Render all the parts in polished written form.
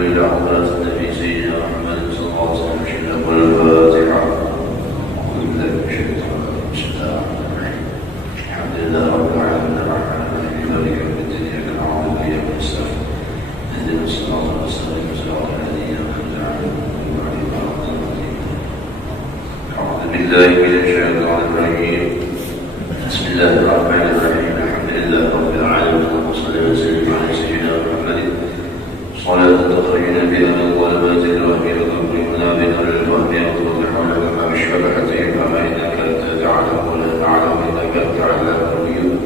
إلى حضرة النبي سيدنا محمد صلى الله عليه وسلم شهد والفاتحة وأعوذ بالله من الشيطان الرجيم بسم الله الرحمن الرحيم الحمد لله رب العالمين الرحمن الرحيم مالك يوم الدين إياك نعبد وإياك نستعين اهدنا الصراط المستقيم صراط الذين أنعمت عليهم غير المغضوب عليهم أعوذ بالله من الشيطان الرجيم بسم الله الرحمن الرحيم الحمد لله رب العالمين اللهم صل وسلم على سيدنا محمد صلاة تخرجنا بها من ظلمات الوهم وتخرجنا بها من الوهم وتوضح لنا ما بشفقته فما إنك أنت تعلم ولا نعلم إنك أنت علام الغيوب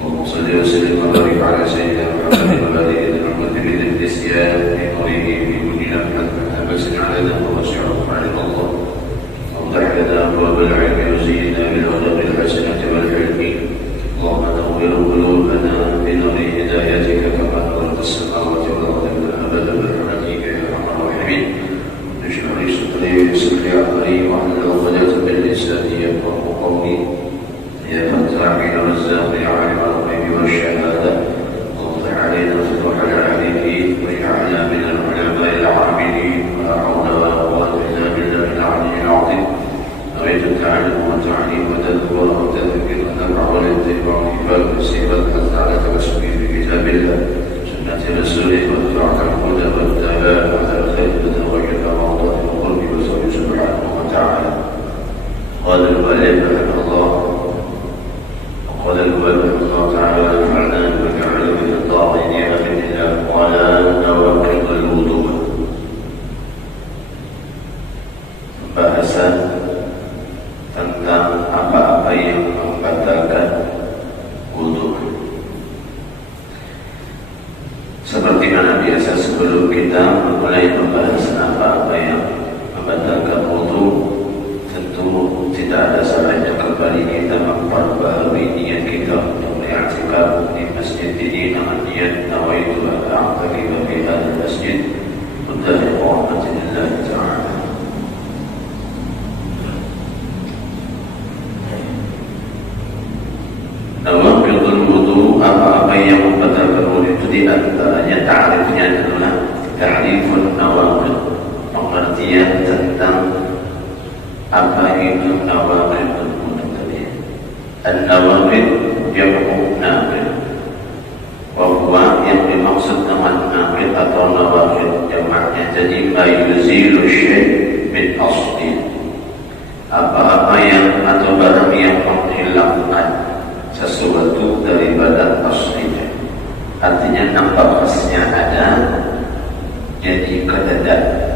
اللهم صل وسلم وبارك على سيدنا محمد وآله الرحمة بالنسيان بنوره في كل لمحة همس علينا ووسع علم الله وافتح لنا أبواب العلم وزينا بالهدى بالحسنة والحلم اللهم نور قلوبنا بنور هدايتك كما نورت السماوات والأرض أبدا برحمتك يا أرحم الراحمين اشرح لي صدري ويسر لي أمري واحلل عقدة من لساني يفقهوا قولي يا فتاح يا رزاق يا عالم الغيب والشهادة وافتح علينا فتوح العارفين واجعلنا من العلماء العاملين ولا حول ولا قوة إلا بالله العلي العظيم نويت التعلم والتعليم وتذكر وتذكر ونفع والاتباع والسيرة حتى على تمسكه بكتاب الله سنة رسوله واتباع الهدى والتباع على الخير وتوجه موضوع القلب وزوج سبحانه وتعالى قال المؤلف رحمه الله وقال المؤلف رحمه الله تعالى ونفعنا وجعل من الطاعين بإذن الله وعلى نواقض الوضوء pembahasan tentang apa-apa yang membatalkan wudu. Seperti mana biasa sebelum kita mulai membahas apa-apa yang membatalkan wudu, tentu tidak ada salahnya kembali kita memperbarui niat kita untuk i'tikaf di masjid ini dengan niat nawaitu a'takifa fi hadzal masjid mudda'i rahmatillah ta'ala. Nawaqidul wudu, apa-apa yang membatalkan wudu itu di antaranya ta'rifnya adalah ta'rifun nawaqid, pengertian tentang apa itu nawaqidul wudu tadi. An-nawaqid jam'u naqid, wa huwa yang dimaksud dengan naqid atau nawaqid jamaknya jadi ma yuzilu syai' min asli, apa-apa yang atau barang yang menghilangkan sesuatu daripada aslinya. Artinya nampak khasnya ada, jadi kedadak.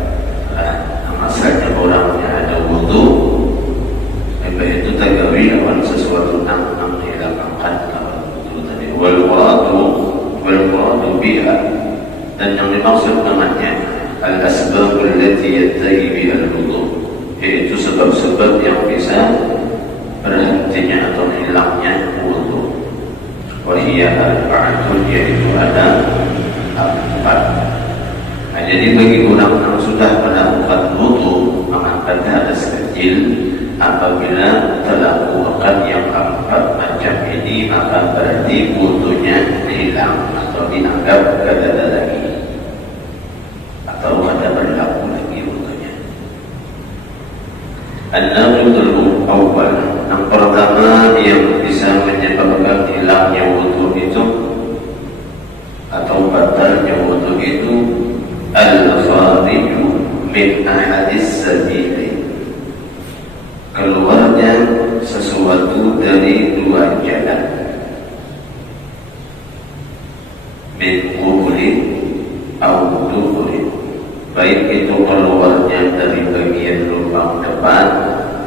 Masalahnya orangnya ada wudu, maka itu tagawi lawan sesuatu yang menghilangkan wudu tadi. Wal muradu biha, dan yang dimaksud dengannya al asbab allati yantahi biha al wudu, yaitu sebab-sebab yang bisa berhentinya atau hilangnya wudu. Wahiyya arba'atun, yaitu ada 4. Jadi bagi orang yang sudah melakukan wudu maka hadas kecil, apabila terlakukan yang 4 macam ini maka berarti wudunya hilang atau dianggap tidak ada lagi atau tidak berlaku lagi wudunya. An-nawaqidul awwal, yang pertama yang bisa menyebabkan hilangnya wudu itu atau batalnya wudu itu al-khariju min ahadis sabili, keluarnya sesuatu dari 2 jalan, min qubulin atau dubulin, baik itu keluarnya dari bagian lubang depan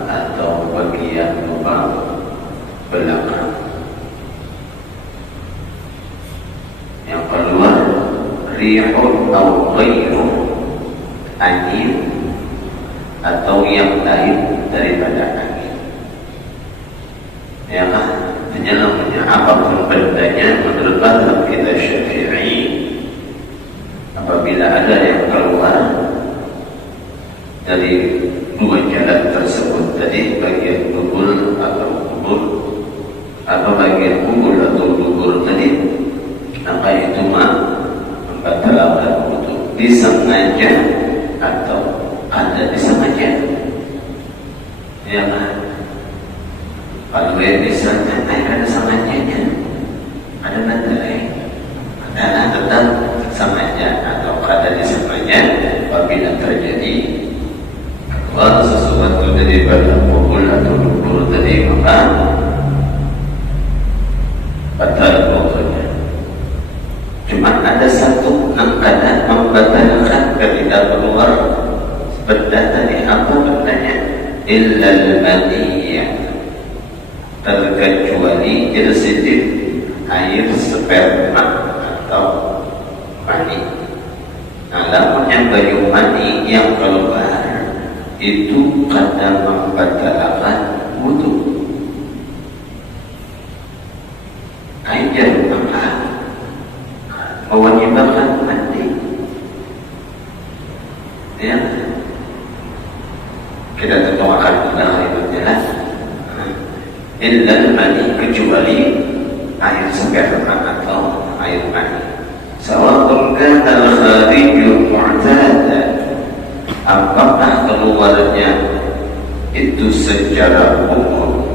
atau bagian lubang belakang. Yang keluar rihun atau ghairu, angin atau yang lain daripada angin. Ya kan? Namanya apapun bendanya menurut mazhab kita Syafi'i, apabila ada yang keluar dari 2 jalan tersebut tadi, bagian kubul atau kubur atau bagian kubul atau kubur tadi, maka itu membatalkan wudu. disengaja atau ada disengaja. Ya kan? Kalau misalnya ada sengajanya, ada nanti ada tetap sengaja atau ada disengaja. Apabila terjadi kalau sesuatu daripada pukul atau dubur tadi, maka batal wudunya. Cuma ada satu keadaan membatalkan ketika keluar benda tadi. Apa bendanya? Illal maniyah, terkecuali tersedip air sperma atau mani. Namun yang baju mani yang keluar itu kadang membatalkan wudu. Ajar maka mewajibkan mandi. Ya, kita tentu akan mengenal itu jelas. Illa mani, kecuali air sperma atau air mani. Sawa'un kana al-khariju mu'tadan, apakah keluarnya itu secara umum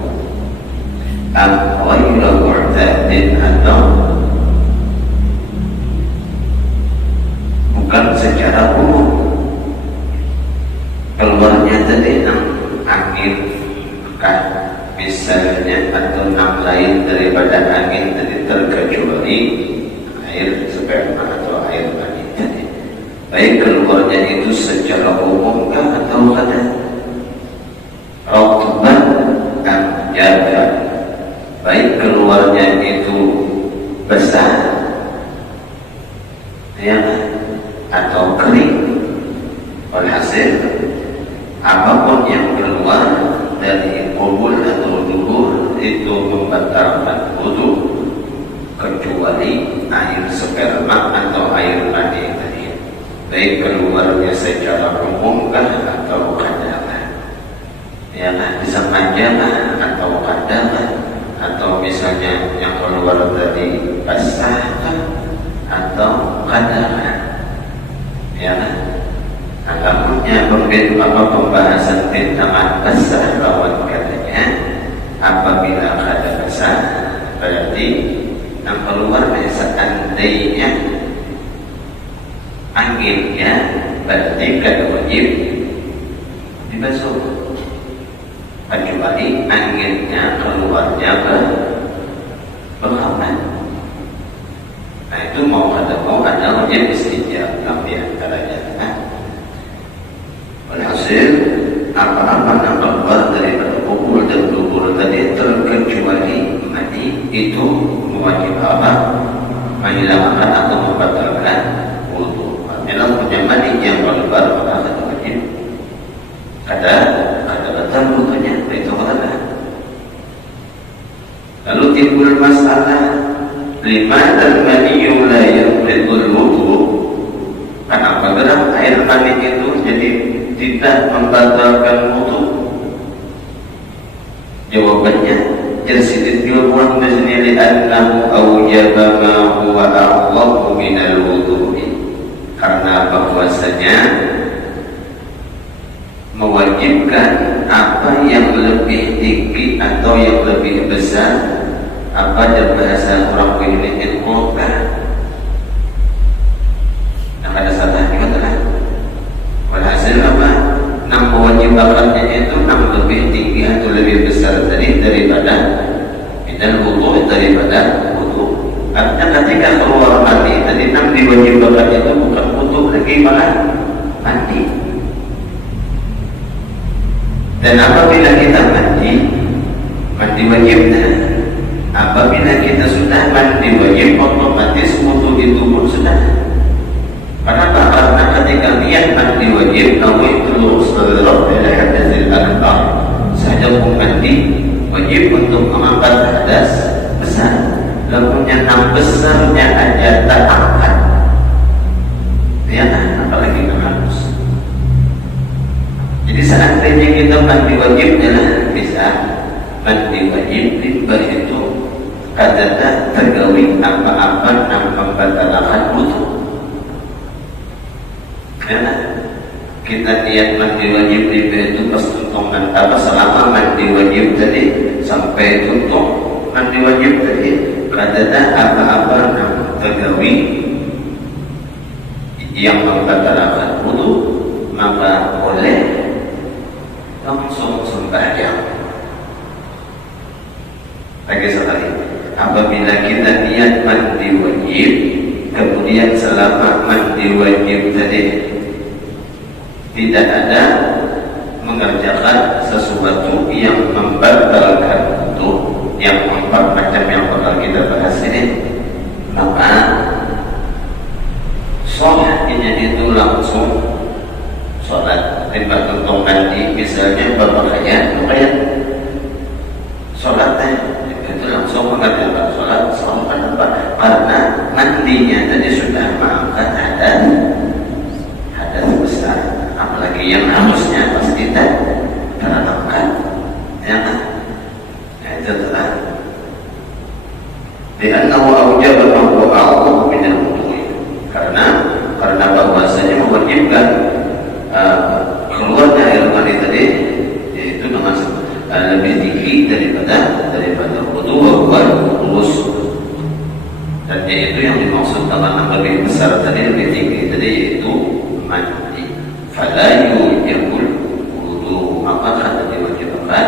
atau ghairu mu'tadin, atau bukan secara umum. Keluarnya tadi angin kan misalnya, atau lain daripada angin tadi, terkecuali air sperma atau air mani tadi. Baik keluarnya itu secara umum atau kada, rotban dan jaga, baik keluarnya itu besar ya atau kering. Walhasil apapun yang keluar dari kubul atau dubur itu membatalkan wudu, kecuali air sperma atau air mani tadi, baik keluarnya secara umum atau kadang, ya disengaja atau kadang, atau misalnya yang keluar dari basah atau kadang, ya. Namunnya pembahasan tentang basah lawan katanya, apabila kada basah berarti yang keluar seandainya anginnya, berarti kada wajib dibasuh, kecuali anginnya keluarnya ke pengaman. Nah itu mau kada mau ada wajib istijab, tapi antaranya. Walhasil apa-apa yang keluar daripada kubur dan dubur tadi, terkecuali mani, itu mewajib apa? Menghilangkan atau membatalkan wudu. Kalau punya mani yang keluar maka ada wajib, ada batal wudunya, itu ada. Lalu timbul masalah, limana al-maniyyu la yunqidul wudu? Kenapa gerak air mani itu jadi tidak membatalkan wudu? Jawabannya tersidit jawaban sendiri, annahu awjaba ma huwa a'dhamu minal wudu'i, karena bahwasanya mewajibkan apa yang lebih tinggi atau yang lebih besar, apa dalam bahasa orang ini inqoda. Nah ada salah juga telah. Walhasil apa? Nam mewajibakannya itu nam lebih tinggi atau lebih besar daripada minal wudu, daripada wudu. Artinya ketika keluar mandi tadi nam diwajibkan itu bukan wudu lagi, malah mandi. Dan apabila kita mandi wajibnya, apabila kita sudah mandi wajib, otomatis wudu itu pun sudah. Kenapa? Karena ketika niat mandi wajib, nawaitul ghusl lil hadatsil akbar, saya mau mandi wajib untuk mengangkat hadas besar. Lalu yang besarnya aja tak angkat, ya apalagi harus. Jadi seandainya kita mandi wajib adalah bisa mandi wajib, limbah itu kata tergawi apa-apa yang membatalkan wudu. Ya, kita niat mandi wajib itu pas tuntung apa selama mandi wajib tadi sampai tuntung mandi wajib tadi kadang apa-apa tergawi yang membatalkan wudu maka boleh langsung sembahyang. Lagi sekali, apabila kita niat mandi wajib kemudian selama mandi wajib tadi tidak ada mengerjakan sesuatu yang membatalkan wudu, yang 4 macam yang bakal kita bahas ini, maka sholatnya itu langsung sholat tiba tuntung mandi misalnya berpakaian sholatnya itu langsung mengerjakan sholat apa? Karena mandinya tadi sudah mengangkat hadas besar, apalagi yang harusnya pasti terangkat, ya kan? Ya, itu telah li'annahu awjaba ma huwa a'dhamu min al-wudu'i, karena bahwasanya mewajibkan keluarnya air mani tadi yaitu dengan lebih tinggi daripada wudu wal-wudus, dan yaitu yang dimaksud dengan lebih besar tadi, lebih tinggi tadi yaitu mandi. Fala yujibul wudu, maka kata diwajibkan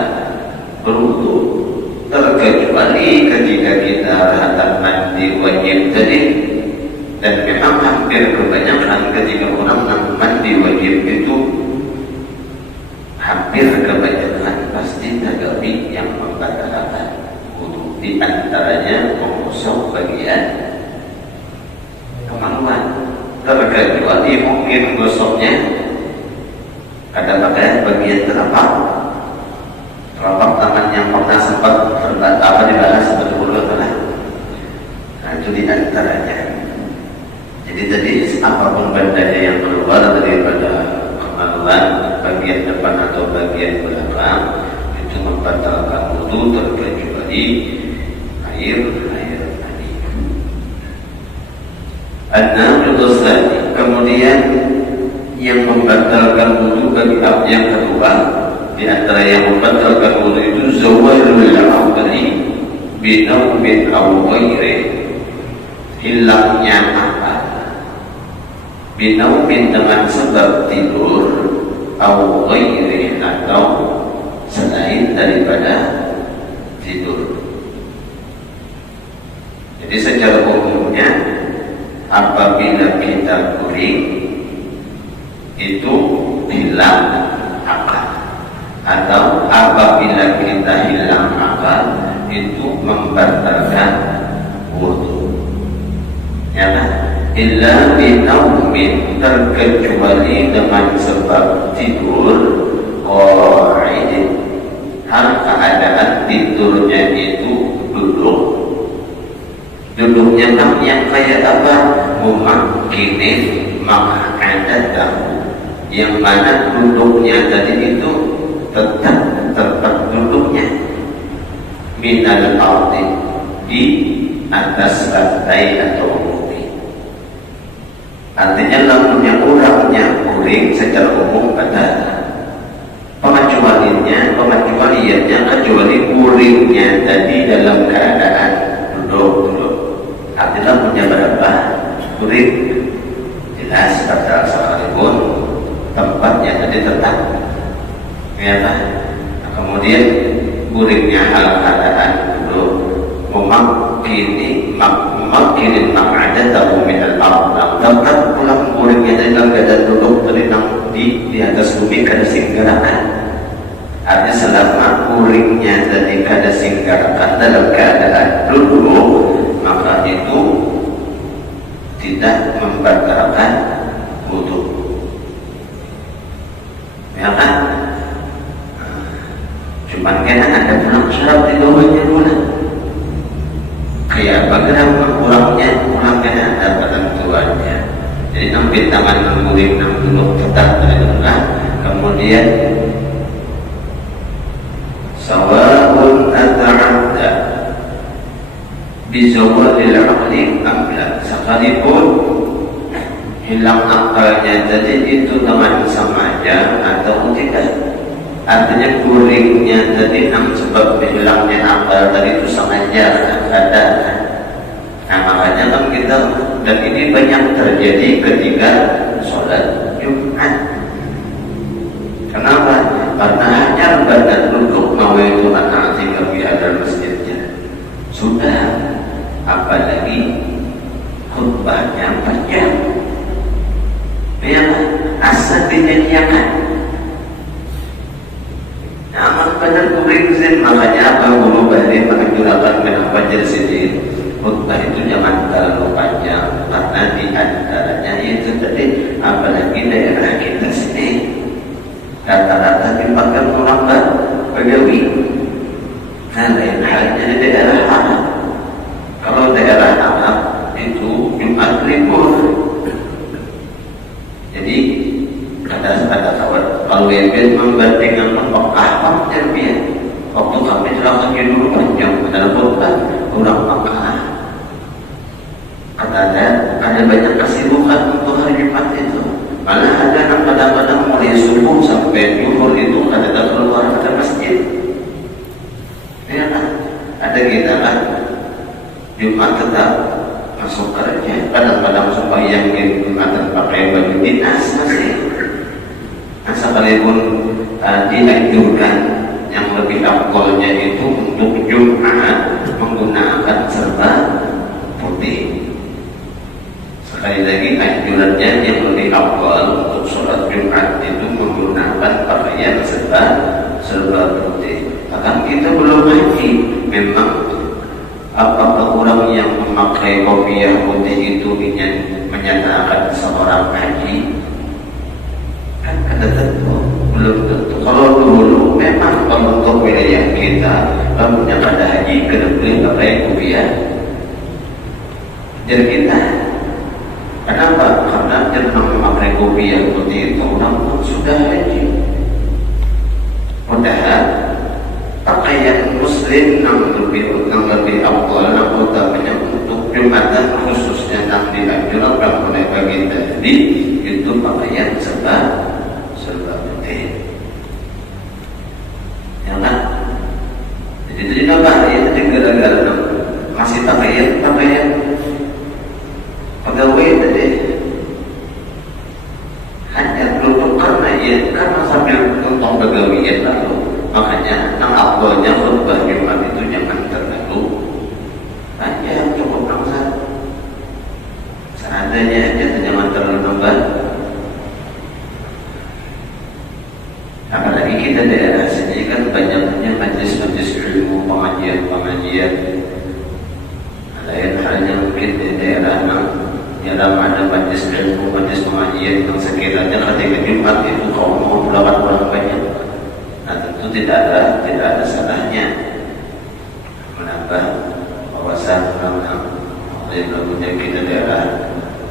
berwudu, terkecuali ketika kita hendak mandi wajib tadi, dan memang hampir kebanyakan ketika orang mandi wajib itu hampir kebanyakan pasti tergawi yang membatalkan wudu, di antaranya menggosok bagian kemaluan, terkecuali mungkin gosoknya ada pakai bagian telapak tangan yang pernah sempat dibahas betul-betul lah. Nah, itu di antaranya. Jadi tadi apapun bandanya yang keluar daripada kemaluan bagian depan atau bagian belakang itu membatalkan wudu, terkecuali air mani. Kemudian yang membatalkan wudu bagi yang kedua, di antara yang membatalkan wudu itu zawalul aqli bi nawmin aw ghairi, hilangnya akal bi nawmin dengan sebab tidur, aw ghairi atau selain daripada tidur. Jadi secara umumnya apabila kita guring itu hilang akal, atau apabila kita hilang akal itu membatalkan wudu, ya kan? Illa binaumin, terkecuali dengan sebab tidur qa'idin, hal keadaan tidurnya itu duduknya yang kayak apa? Mumakkinin maq'adatahu, yang mana duduknya tadi itu tetap tempat duduknya minal ardi, di atas lantai atau bumi. Artinya lamunnya orangnya guring secara umum pada pengecualiannya kecuali guringnya tadi dalam keadaan duduk. Artinya punya berapa guring jelas pada sekalipun tempatnya tadi tetap, ya kan? Nah, kemudian guringnya hal keadaan duduk, memakkinin maq'adatahu minal ardh, tempat pulang guringnya dalam keadaan duduk terlinang di atas bumi kada singgarakan. Artinya selama guringnya tadi kada singgarakan dalam keadaan duduk, maka itu tidak membatalkan wudu, ya kan? Cuman kena ada pulang syarat di bawahnya dulu. Kayak bagaimana pulang kena ada ketentuannya. Jadi ambil tangan mengguling dulu tetap terdengar. Kemudian sawa'un ata'adda bizawalil aqli amla, sekalipun hilang akalnya jadi itu teman sama aja atau tidak? Artinya guringnya tadi sebab hilangnya akal tadi itu sengaja ada. Nah makanya kan kita, dan ini banyak terjadi ketika sholat Jumat. Kenapa? Karena hanya badan duduk nawaitu anak tinggal di ada masjidnya sudah, apalagi khutbahnya panjang. Ya, asal dinyanyikan. Amal benar kuring zin, makanya apa guru balik menganjurkan kenapa jadi khutbah itu jangan terlalu panjang, karena di antaranya itu tadi, apalagi daerah kita sini rata-rata dipakai orang Bagawi. Nah lain halnya di daerah Arab. Kalau daerah Arab itu Jumat libur. Jadi ada kawan kalau yang membandingkan Mekah terbiar waktu kami terlalu dulu panjang adalah bukan orang Mekah. Ada banyak kesibukan untuk hari Jumat itu. Malah ada yang kadang-kadang mulai subuh sampai zuhur itu ada keluar ke masjid. Ya kan? Ada kita kan Jumat tetap masuk kerja. Kadang-kadang sembahyang di Jumat pakai baju dinas masih. Nah, sekalipun dianjurkan yang lebih afdolnya itu untuk Jumat menggunakan serba putih. Sekali lagi anjurannya yang lebih afdal untuk sholat Jumat itu menggunakan pakaian serba putih. Bahkan kita belum haji, memang apakah orang yang memakai kopiah putih itu menyatakan seorang haji? Kan ada tentu, belum tentu. Kalau dulu memang kalau untuk wilayah kita rambutnya pada haji kena boleh pakai kopiah. Jadi kita kenapa? Karena jangan memakai kopiah putih itu orang pun sudah haji. Padahal pakaian muslim yang lebih awal yang utamanya untuk Jumatan khususnya yang dianjurkan oleh bagi tadi itu pakaian serba putih. Ya kan? Jadi kenapa? Ya tadi gara-gara masih pakaian pegawai tadi hanya dulu karena sambil untung pegawai lalu makanya yang awalnya khutbah Jumat itu jangan terlalu panjang, cukup langsat seadanya aja, jangan terlalu lebar. Apalagi kita daerah sini kan banyaknya majlis-majlis ilmu, pengajian. Ada yang halnya mungkin di daerah dalam ada majlis ilmu, majlis pengajian yang sekiranya ketika Jumat itu kaum mau orang banyak. Nah tentu tidak ada salahnya menambah wawasan oleh lagunya kita daerah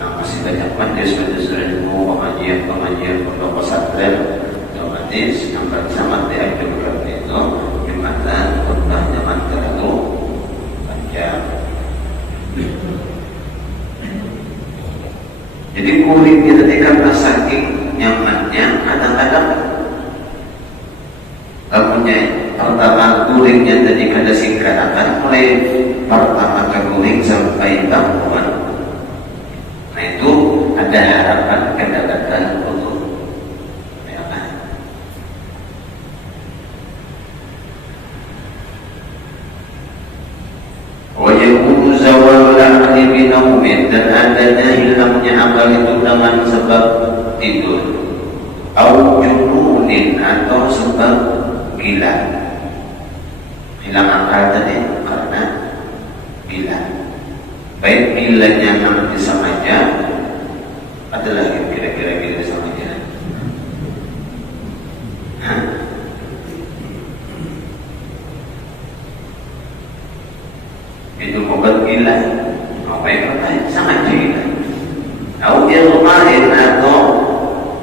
yang masih banyak majlis ilmu, pengajian pondok pesantren, otomatis yang sangat dianjurkan itu Jumatan khutbah jangan terlalu panjang. Jadi kulitnya tadi karena saking nyamannya kadang-kadang pertama gulingnya tadi kada singkatan mulai pertama ke guling sampai bangun. Nah itu ada harapan kadang-kadang untuk ya kan? Wa yakunu zawal al-aqli binaumin, dan adanya hilangnya akal itu dengan sebab tidur, au jununin atau sebab gila. Hilang akal tadi karena gila. Baik gilanya nanti sengaja adalah kira-kira gila sengaja. Itu obat gila. Apa sangat gila. Au ilmahin atau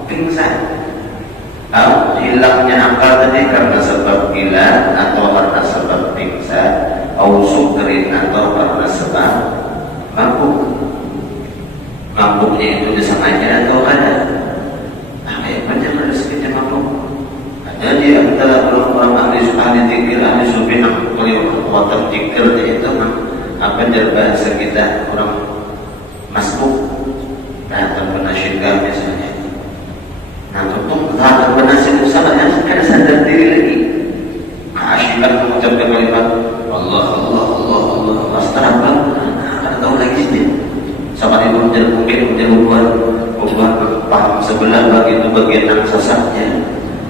pingsan. Hilangnya akal tadi karena sebab gila atau karena sebab pingsan, atau sukrin atau karena sebab mabuk makhluknya itu disengaja atau kada. Nah, kayak macam mana sekitar makhluk. Ada di antara orang-orang ahli zikir, ahli sufi yang kekuatan zikir itu apa dari bahasa kita orang masbuk datang benasyidkan misalnya. Nah, tentu datang benasyid sama yang kada sadar diri lagi. Asyikan mengucapkan kalimat Allah Allah Allah Allah Allah seterapkan. Kada tahu lagi sih. Sama itu mungkin membuat paham sebelah bagi itu bagian yang sesatnya.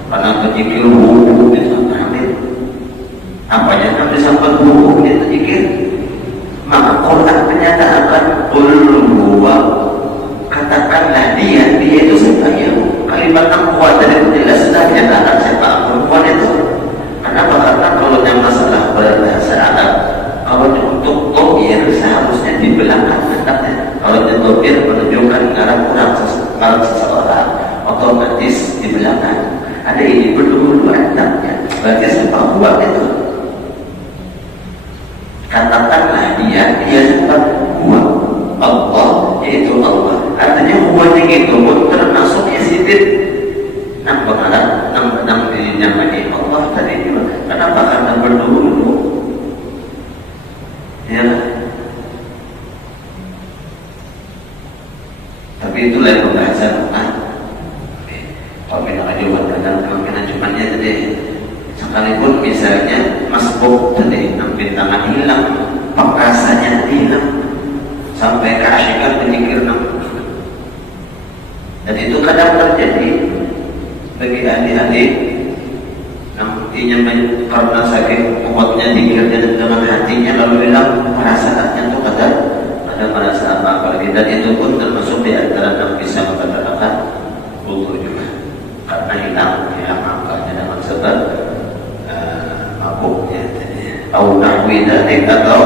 Karena berzikir hukum itu hamil. Apanya yang disampaikan hukum itu zikir. Maka Quran menyatakan qul huwa, katakanlah dia itu sebenarnya kalimat yang kuat dan itu jelas sudah menyatakan siapa perempuan itu. Kenapa? Karena kalau yang masalah berbahasa Arab, kalau untuk tobir seharusnya dibelakang katanya. Kalau tobir menunjukkan arah seseorang, otomatis di belakang. Ada ini berdua antaknya. Berarti siapa buat itu? Katakanlah dia sempat huwa Allah, yaitu Allah. Artinya huwanya itu pun termasuk isidid. Nampak Arab, nampak namanya Allah tadi juga. Kenapa? Karena berdua. Ya. Tapi itulah yang pembahasan kalau kita ajukan kadang kemungkinan cumannya tadi sekalipun misalnya masbuk tadi nampil tangan hilang, perkasanya hilang sampai keasyikan berzikir dan itu kadang terjadi bagi adik-adik nantinya karena sakit kuatnya zikirnya dengan hatinya lalu hilang perasaannya itu kadang ada perasaan apa dan itu pun termasuk di antara yang bisa mengatakan butuh juga karena hilang akalnya dengan sebab mabuknya atau nahwi dzalik atau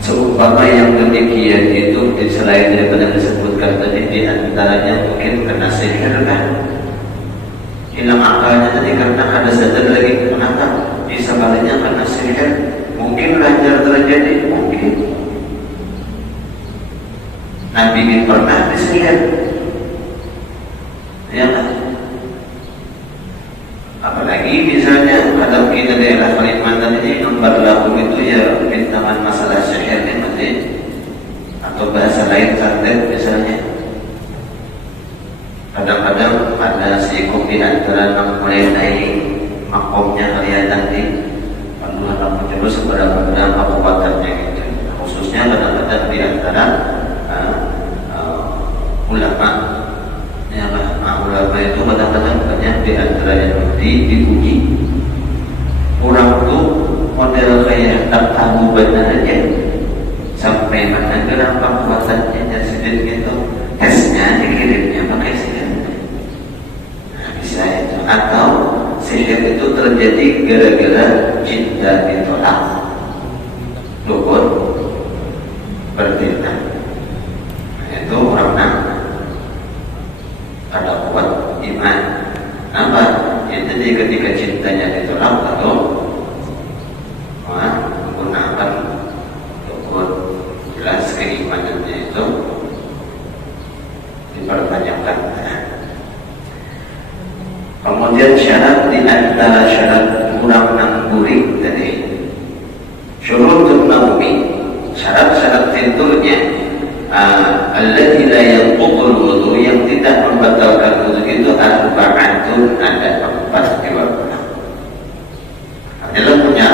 seumpama yang demikian itu selain daripada disebutkan tadi di antaranya mungkin kena sihir kan hilang akalnya tadi karena ada sadar lagi kenapa bisa kalinya kena sihir mungkin lancar terjadi mungkin Nabi ini pernah disihir ya kan? Apalagi misalnya kalau kita daerah Kalimantan ini yang berlaku itu ya bintangan masalah sihir ini mati atau bahasa lain santet misalnya kadang-kadang ada sikap di antara yang mulai naik makomnya kelihatan di panduan terus seberapa kekuatannya gitu khususnya kadang-kadang di antara ulama ulama itu kadang-kadang banyak di antara yang diuji orang tuh model kayak tak tahu benar aja sampai mana kenapa kuatannya dan sedikit gitu tesnya dikirimnya pakai sihir bisa itu atau sihir itu terjadi gara-gara cinta ditolak dukun berfitnah itu orang ada kuat iman apa itu dia ketika cintanya ditolak atau menggunakan dukun jelas keimanannya itu dipertanyakan kemudian syarat di antara syarat kurang nangguring tadi syurutun naumi syarat-syarat tidurnya allati la yanqudul wudu yang tidak membatalkan wudu itu arba'atun ada 4 diwakil. Adalah punya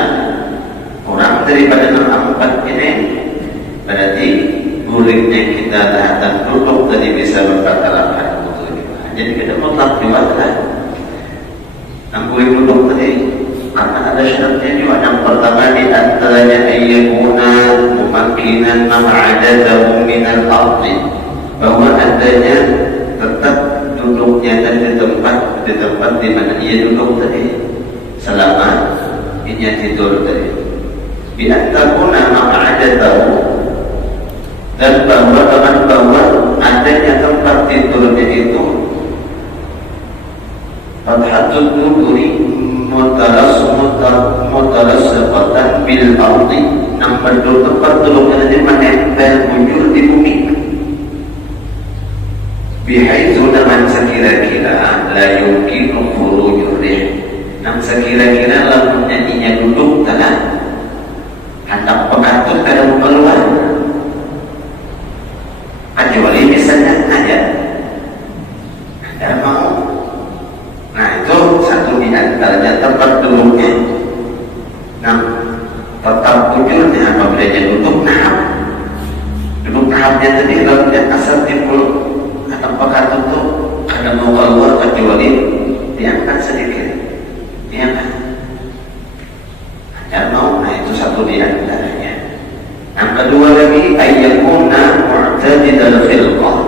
kurang daripada 4 ini berarti gurihnya kita datang duduk tadi bisa membatalkan wudu juga. Jadi kita mutlak diwakil. Gurih duduk tadi karena ada syaratnya juga. Yang pertama di antaranya ayyakuna mumakkinan ma'adadahu minal ardi bahwa adanya tetap duduknya dan di tempat di mana ia duduk tadi selama ia tidur tadi di antaranya ma'adadahu dan bahwa adanya tempat tidurnya itu fathatul duduri mutalassaqatan bil ardi tempat duduknya menempel bujur di bumi Bihaizu dengan sekira-kira la yumkinu khurujur rih. Nang sekira-kira lamun nyanyinya duduk tanah hendak pengatur kada keluar. Kecuali misalnya aja ada mau. Nah itu satu di antaranya tempat duduknya. Nah tetap tujuannya apabila dia duduk nahap. Duduk nahapnya tadi lalu dia asal timbul apakah tutup karena mau keluar kecuali diangkat sedikit, diangkat. Ada mau, nah itu satu di antaranya. Yang kedua lagi ayyakuna mu'tadidal khilqah,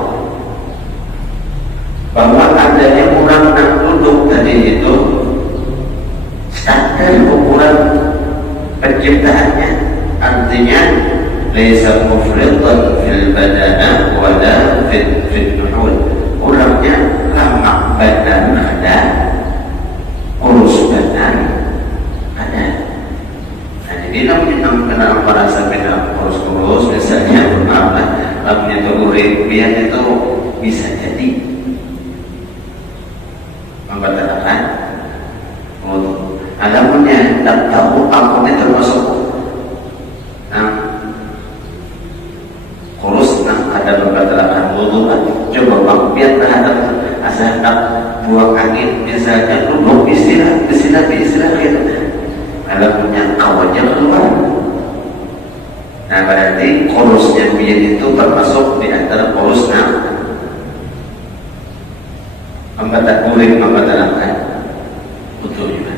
bahwa adanya orang yang duduk tadi itu standar ukuran penciptaannya, artinya laisa mufridan fil badana wala fil nuhul. Orangnya lamak badan ada, kurus badan ada. Nah jadi namanya kenal merasa kenal kurus-kurus misalnya, maaf lah, namanya itu urip biar itu bisa jadi membatalkan wudu. Adapun tak tahu aku ini termasuk ada membatalkan wudu kan, coba mampir terhadap asal tak buang angin misalnya duduk istirahat gitu. Kalau punya kawannya keluar, nah berarti kurusnya biar itu termasuk di antara kurusnya membatalkan wudu juga,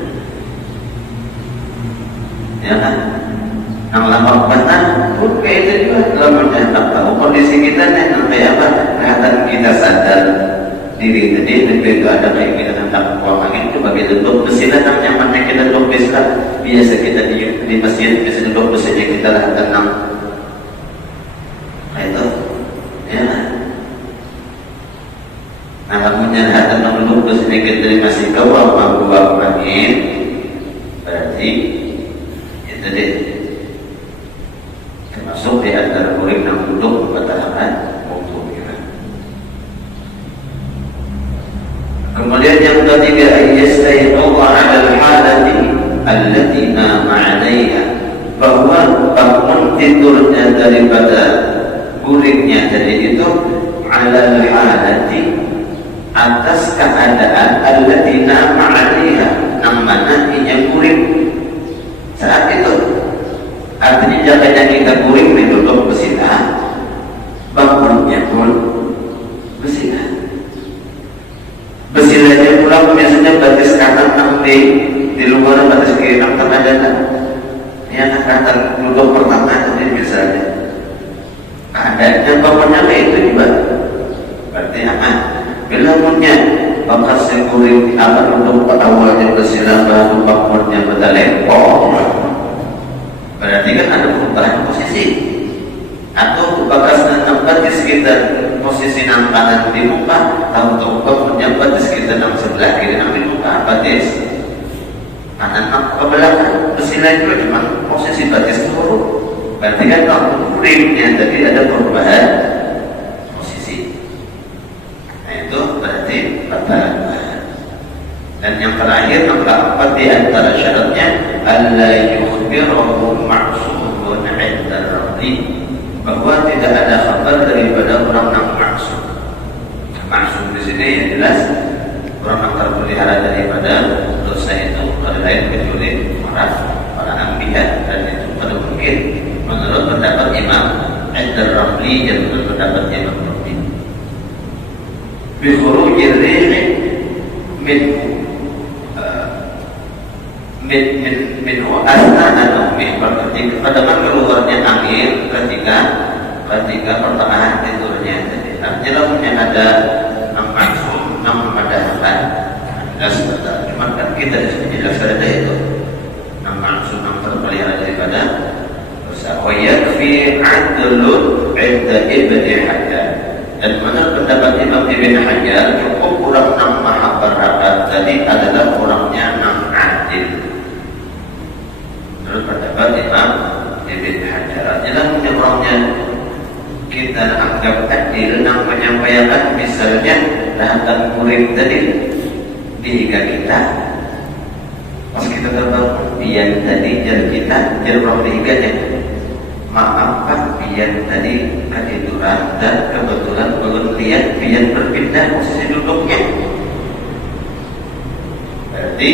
ya kan? Yang lama batang pun kayak itu juga. Kalau tak tahu kondisi kita sampai apa, kelihatan kita sadar diri tadi itu ada kayak kita tentang buang angin itu bagi duduk besilah nyamannya kita duduk besilah. Biasa kita di masjid biasa duduk besilah kita lah tenang. Nah itu, ya. Nah kamu nyerah tenang duduk besilah kita di masjid kau apa buang angin, berarti itu deh. Termasuk di antara murid yang duduk membatalkan wudu kita. Kemudian yang ketiga, yastayqadha 'ala al-halati allati nama 'alayha, bahwa bangun tidurnya daripada muridnya tadi itu 'ala al-halati, atas keadaan allati nama 'alayha, yang mana ia murid saat itu. Artinya jangan kita kuring ditutup besilah, bangunnya pun besilah. Besilahnya pula biasanya batis kanan di luar batis kiri tengah ada. Yang kata duduk pertama tadi misalnya, adanya bangunnya kayak itu juga. Berarti aman. Bila punya bakas kuring apa duduk awalnya besilah baru bangunnya berdalepok. Berarti kan ada perubahan posisi, atau bakas tempat di sekitar posisi nang kanan di muka, atau tempat di sekitar nang sebelah kiri nang di muka, batis kanan ke belakang. Besilah itu cuma posisi batis ke huruf. Berarti kan kalau kuringnya tadi ada perubahan posisi. Nah itu berarti batalan. Dan yang terakhir, yang keempat di antara syaratnya, alla yukhbirahu ma'sumun 'inda ar-radhi, bahwa tidak ada kabar daripada orang yang maksum. Maksum di sini yang jelas orang yang terpelihara daripada dosa itu pada lain kecuali para anbiya, dan itu pada mungkin menurut pendapat Imam Ad-Ramli dan menurut pendapat Imam Ramli. Bi khurujir rih min asna an-nawmi, berarti pada keluarnya angin ketika pertengahan tidurnya. Artinya punya ada maksum, memadahkan jelas betul. Cuma kan kita di sini jelas ada itu maksum yang terpelihara daripada dosa. Wa yakfi 'adlun 'inda Ibnu Hajar, dan menurut pendapat Imam Ibnu Hajar cukup orang yang maha berhak tadi adalah orangnya yang adil. Menurut pendapat Imam Ibnu Hajar, adalah orangnya kita anggap adil yang menyampaikan bisa misalnya datang murid tadi dihiga kita, pas kita terbangun biar tadi jar kita jar berapa dihiganya, maaf Pak biar tadi ketiduran dan kebetulan belum lihat biar berpindah posisi duduknya. Berarti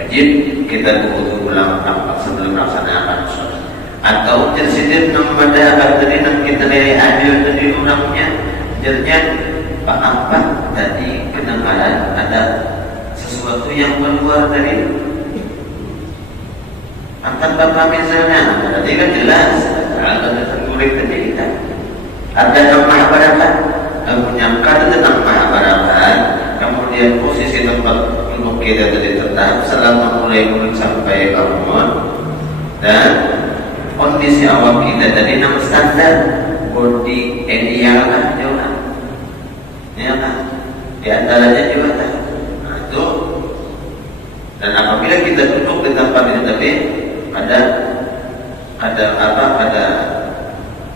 wajib kita kudu ulang nampak sebelum melaksanakan sholat. Atau tersedia pada tadi nak kita lihat adil tadi orangnya jernya apa tadi kedengaran ada sesuatu yang keluar dari angkat bapak misalnya, tadi kan jelas ada tertulis tadi kita ada nama Mahabharata, menyangka tentang Mahabharata, kemudian posisi tempat untuk kita tadi tetap selama mulai sampai bangun dan kondisi awal kita tadi nama standar body ideal lah jauh ya kan di antaranya juga kan nah, itu dan apabila kita duduk di tempat itu tadi ada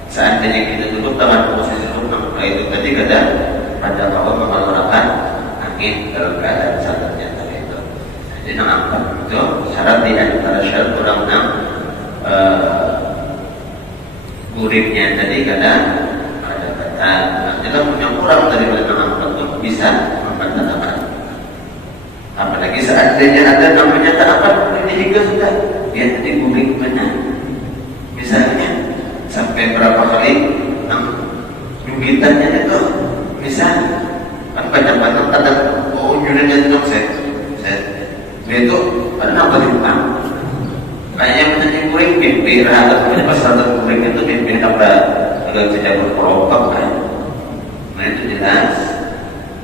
seandainya kita duduk dengan posisi duduk maka itu tadi pada bahwa mengeluarkan angin dalam keadaan sadarnya tadi itu. Jadi nampak itu syarat di antara syarat undang-undang gurihnya tadi kadang dalam yang kurang dari nampak itu bisa membatalkan. Apalagi seandainya ada namanya tanaman ini juga sudah dia tadi gurih benar. Misalnya sampai berapa kali jugitannya itu misal kan banyak-banyak ada unjunannya itu saya itu ada apa di rumah kayaknya menjadi kuring pimpin atau punya pasal kuring itu pimpin apa agak tidak berkelompok kan nah itu jelas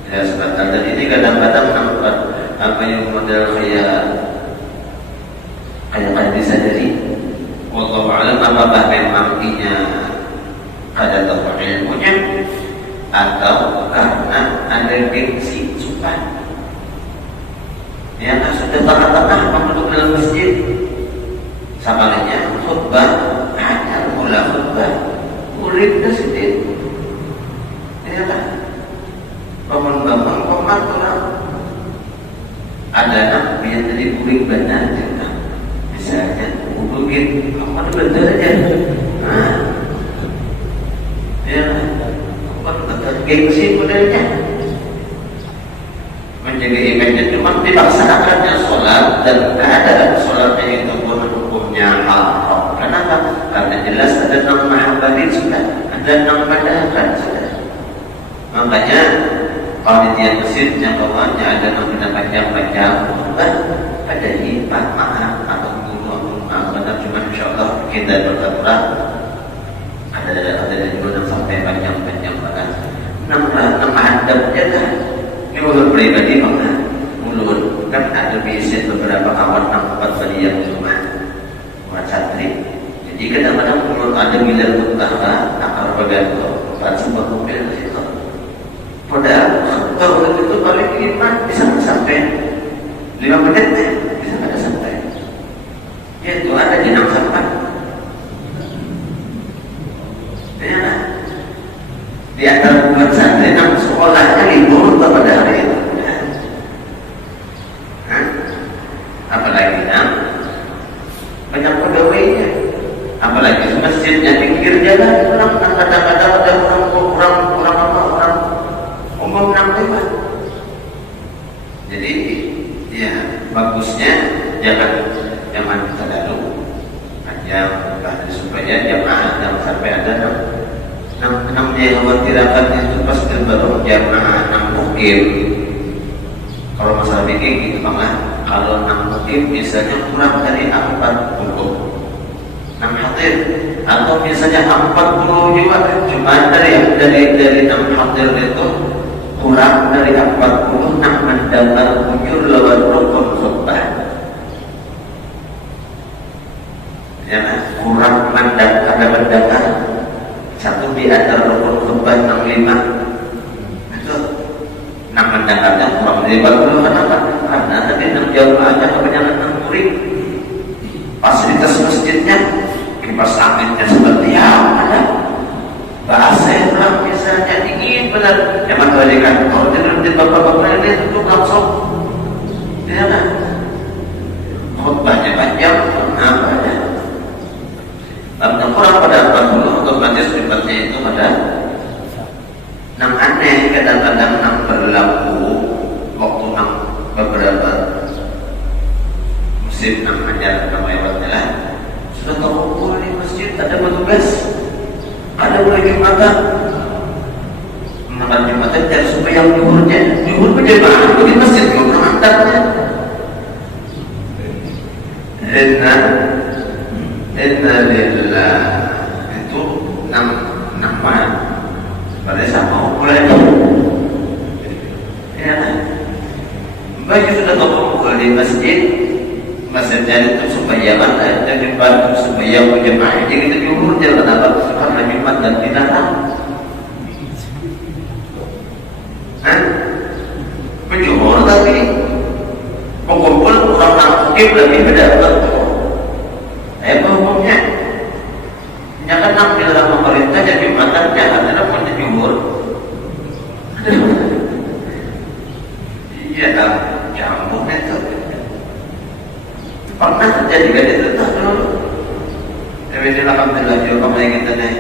ya sebentar dan ini kadang-kadang nampak apa yang model kayak disadari wallahu a'lam apakah memang dia ada tahu ilmunya atau karena ada gengsi sumpah yang sudah tengah-tengah penduduk dalam masjid samalnya khutbah hanya mula khutbah murid sedikit ya kan bangun-bangun pematuran ada anak yang tadi murid benar misalnya mungkin kamu benar aja ya gengsi modelnya menjaga imannya cuma dilaksanakannya sholat dan keadaan sholatnya itu pun hukumnya haram. Kenapa? Karena jelas ada nama Mahabharata sudah, ada nama Madhakan sudah. Makanya panitia masjid yang bawahnya ada nama panjang-panjang ada hibah maaf atau guru benar cuma insyaallah kita berkata ada juga sampai panjang-panjang banget. Nama adabnya kan ini ulun pribadi mana ulun kan ada biasa beberapa kawan nampak tadi yang cuma santri jadi kadang-kadang ulun ada bila utara akar bagian empat sebuah mobil di situ padahal kalau itu balik iman bisa sampai 5 menit bisa ada sampai ya itu ada di nama sampai ya di antara bulan santri yang sekolahnya libur pada hari itu apalagi banyak pegawainya apalagi masjidnya pinggir jalan orang kadang-kadang ada orang umum lewat jadi ya bagusnya jangan terlalu panjang supaya jamaah jangan sampai ada namanya khawatirakan itu pasti baru jamaah mukim. Kalau masalah bikin gitu banget. Kalau 6 mukim misalnya kurang dari 4 hukum 6 hadir atau misalnya 40 juga cuma dari 6 hadir itu kurang dari 40 mendengar bujur lawan rukun khutbah ya kurang mendengar satu di antara rukun khutbah 65 itu mendengarnya kurang dari 40 kenapa? Karena tadi jauh aja kebanyakan murid fasilitas masjidnya kipas anginnya seperti apa bahasa Islam misalnya dingin benar. Emang kalau di kantor, jadi bapak-bapak ini tutup langsung. Ya kan? Khutbahnya panjang, apa ya? Orang pada 40 otomatis sifatnya itu pada 6 aneh, kadang-kadang 6 berlaku waktu 6 beberapa musim 6 ajar 6 lewatnya lah. Sudah tahu di masjid ada petugas, ada mulai Jumatan, makan Jumatan dan supaya juhur berjamaah di masjid juga mantapnya. Inna lillah itu 6 pada sama mulai ya bagi sudah berkumpul di masjidnya itu supaya ada dan dibantu supaya berjamaah. Jadi kita juhur jalan apa karena Jumat dan dilarang. Berjuhur tapi berkumpul orang mungkin lebih berdapat. Apa hukumnya? Jangan ambil dalam pemerintah jadi Jumatan jalan dalam menjemur. Iya, campur itu. Pernah terjadi kan itu tak dulu. Tapi ini alhamdulillah juga kami kita nih.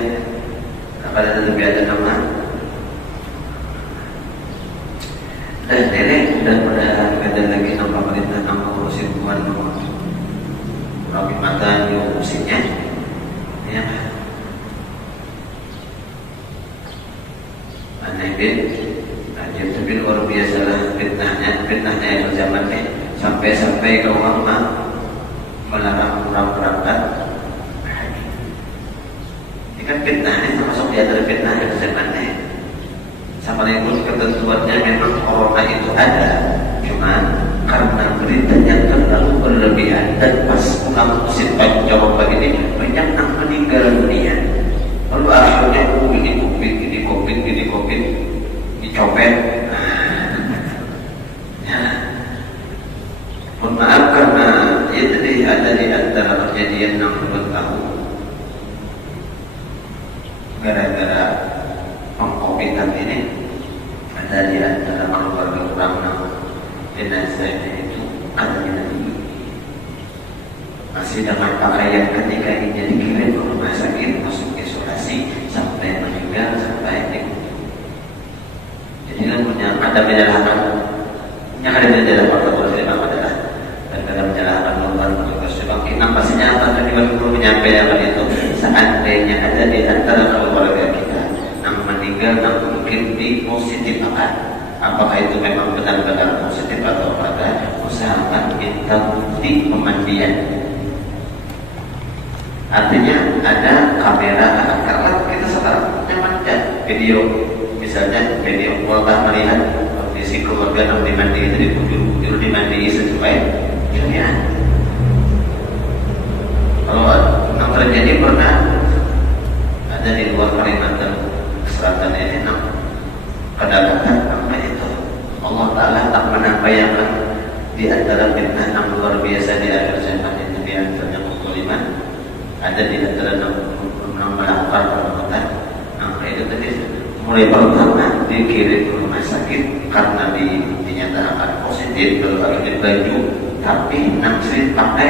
Apa ada lebih ada nama? Dan ini dan pada ada lagi nama pemerintah nama urusin tuan Rabi mata diurusinnya, ya. Aneh aja tapi luar biasa lah fitnahnya itu zamannya sampai ke ulama melarang orang berangkat haji. Ini kan fitnahnya termasuk di antara fitnah yang zamannya. Sama pun ketentuannya memang corona itu ada, cuma karena beritanya terlalu berlebihan dan pas ulama musim pancaroba ini banyak yang meninggal dunia. Lalu akhirnya ini covid dicopet. Ya. Mohon maaf karena ya tadi ada di antara kejadian 60 tahun gara-gara pengcovidan ini ada di antara keluarga orang jenazahnya itu ada di Nabi masih dengan pakaian ketika ini dikirim ke rumah sakit masuk isolasi sampai meninggal sampai ini. Jadi kan punya ada penjelasan yang ada di dalam protokol Islam adalah dan dalam penjelasan luar protokol Islam kita pastinya akan perlu menyampaikan itu seandainya ada di antara keluarga kita yang meninggal yang mungkin di positif apakah itu memang benar-benar positif atau ada, usahakan minta bukti pemandian. Artinya ada kamera karena kita sekarang nyaman video, misalnya video keluarga melihat kondisi keluarga yang dimandi itu dibujur dimandi sesuai syariat. Kalau yang terjadi pernah ada di luar Kalimantan Selatan ini kedapatan apa itu Allah Ta'ala tak menampaikan di antara fitnah yang luar biasa di akhir zaman itu di antaranya musliman ada di antara 6 melangkar perbuatan maka itu tadi mulai pertama dikirim ke rumah sakit karena dinyatakan positif lalu akhirnya baju tapi 6 sering pakai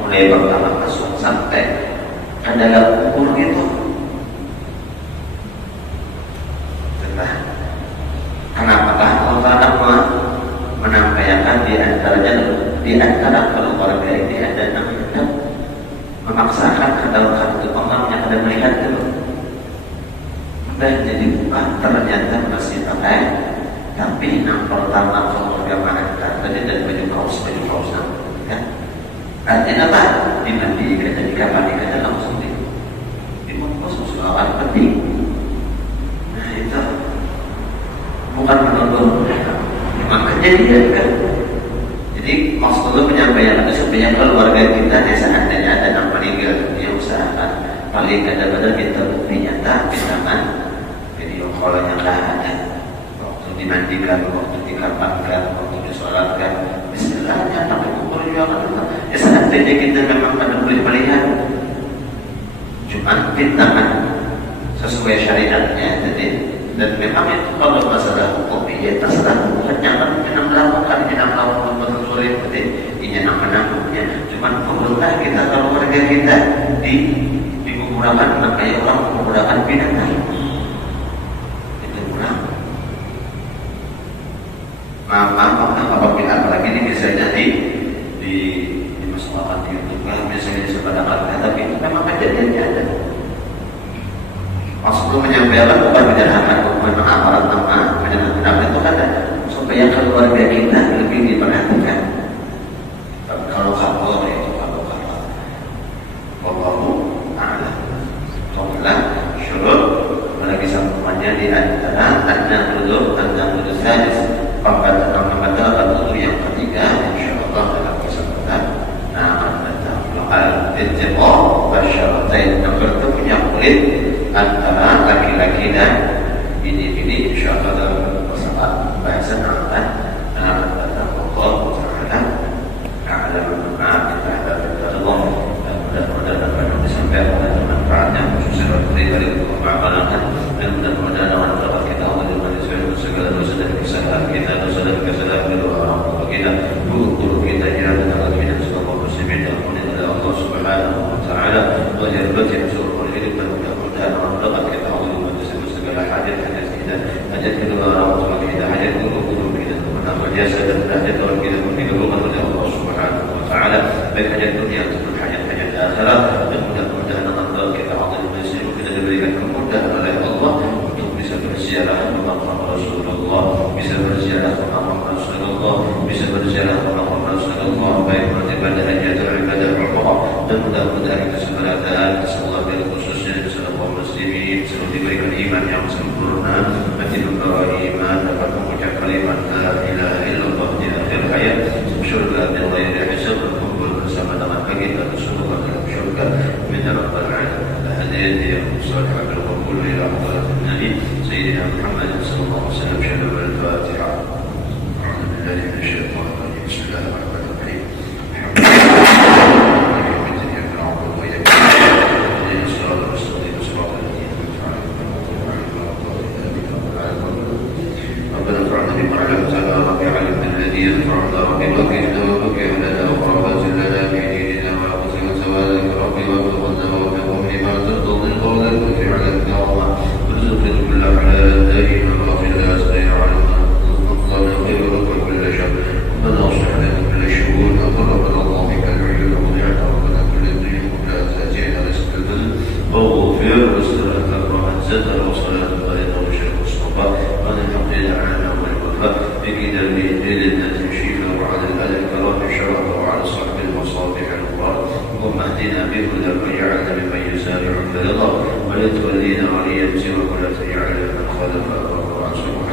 mulai pertama masuk sampai ke dalam kubur itu. Kenapa? Allah Ta'ala menampilkan di antara keluarga ini ada yang memaksakan kedaulatan Allah yang ada melihat dulu. Dan jadi bukan ternyata masih pakai, tapi yang pertama keluarga mereka tadi dan baju kaos kan? Artinya apa? Dimandikan jadi kapan dikata langsung dimungkus sesuatu penting. Nah itu bukan menuduh, memang kejadian kan. Jadi maksudnya penyampaian itu supaya keluarga kita seandainya ada yang meninggal dia usahakan paling kadang-kadang kita bukti nyata misalkan video call-nya ada waktu dimandikan, waktu dikapankan, waktu disolatkan istilahnya tapi perjuangan ya seandainya kita memang pada boleh melihat cuma fitnah sesuai syariatnya jadi Dan memang itu kalau masalah hukum ya terserah hukumnya kan jangan melakukan jangan melakukan betul seperti ini nama-namanya. Cuman pemerintah kita kalau warga kita menggunakan makanya orang menggunakan binatang itu kurang. Maaf apabila apalagi ini misalnya di masyarakat itu kan misalnya di sepanjang tapi itu memang kejadiannya ada. Maksudnya menyampaikan bukan penjelasan bukan aparat nama penjelasan itu kan ada supaya keluarga kita lebih diperhatikan. Kalau kabur itu kalau a'lam. Qawla syurut lagi sambungannya di antara tanda sadis pembatal yang ketiga insyaallah dalam kesempatan al-ittiqa wa syaratain nomor itu punya kulit antara laki-laki dan bini insyaallah dalam kesempatan bahasan akan Allah Ta'ala a'lam kita Allah dan mudah-mudahan akan disampaikan dan manfaatnya khususnya dari pemahaman dan mudah-mudahan Allah kita dengan segala dosa dan kesalahan kita dosa dan kesalahan kedua orang tua kita guru kita jalan dengan kita semua muslimin dan Allah Subhanahu wa Ta'ala wa jalla seluruh hidup dan mudah-mudahan Allah kita dengan segala hajat kita hajat kedua orang tua kita hajat guru kita nama jasa dan hajat orang kita berhubungan dengan Allah Subhanahu wa Ta'ala baik hajat dunia ataupun hajat-hajat akhirat dan mudah-mudahan Allah kita dengan kita diberikan kemudahan oleh Allah untuk bisa berziarah ke makam Rasulullah, bisa berziarah ke makam Rasulullah, bisa berziarah ke makam Rasulullah baik beribadah hajat atau ibadah umrah dan mudah-mudahan kesempatan Allah bil khususnya seluruh muslimin selalu diberikan iman yang sempurna dan diberi iman dapat mengucap kalimat la ilaha illallah di akhir hayat surga dan ghairi hisab berkumpul bersama dengan baginda Rasulullah dalam surga min rabbal alamin hadirin yang salih berkumpul ila hadrat Nabi Sayyidina Muhammad sallallahu alaihi wasallam syahadu al-Fatiha a'udzu billahi minasyaitonir rajim bismillahirrahmanirrahim ولا تولينا وليا سوى ولا تجعل من خلف الله سبحانه